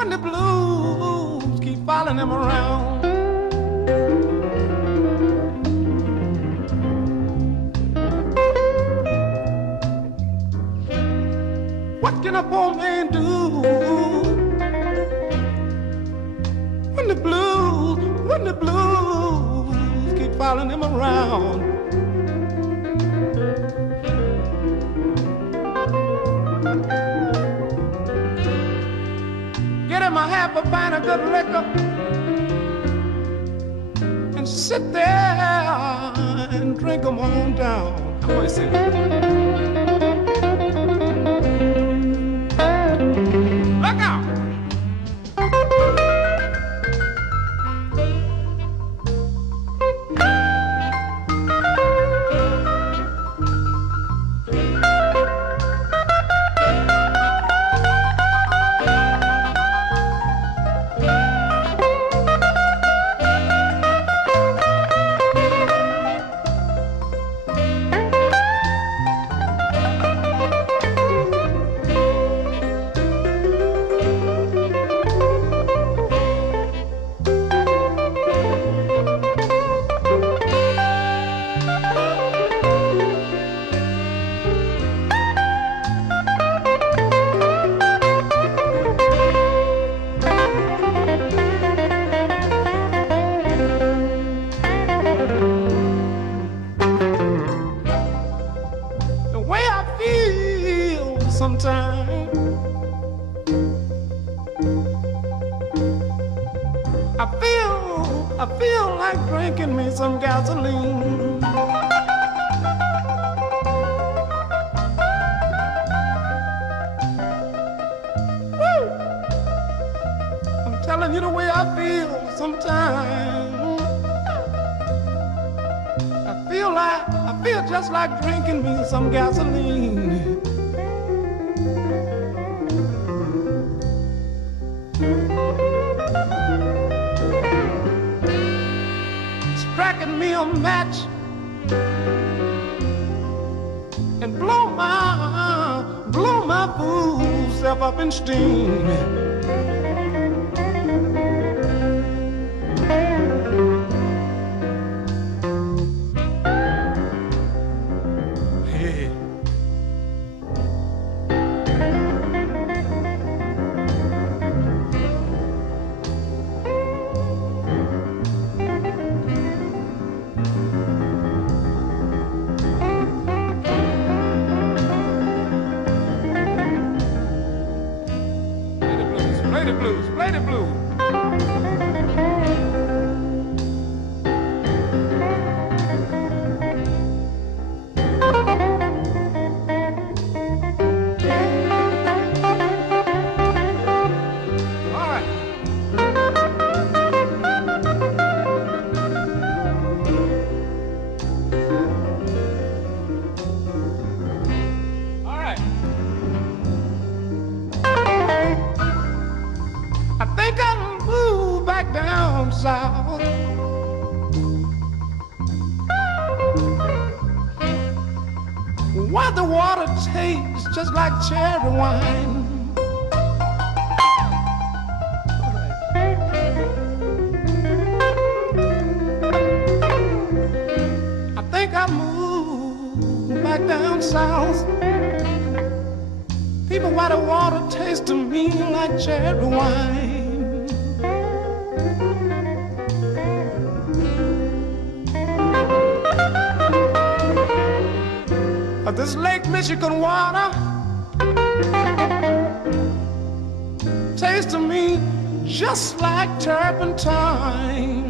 when the blues keep following them around. What can a poor man do when the blues keep following him around? Get him a half a pint of good liquor and sit there and drink 'em on down. How I say? Look out! I feel like drinking me some gasoline. Woo! I'm telling you the way I feel sometimes. I feel just like drinking me some gasoline. Striking me a match and blow my fool self up in steam. Play the blues, play the blues. Down south, where the water tastes just like cherry wine. I think I'll move back down south. People, where the water tastes to me like cherry wine. This Lake Michigan water tastes to me just like turpentine.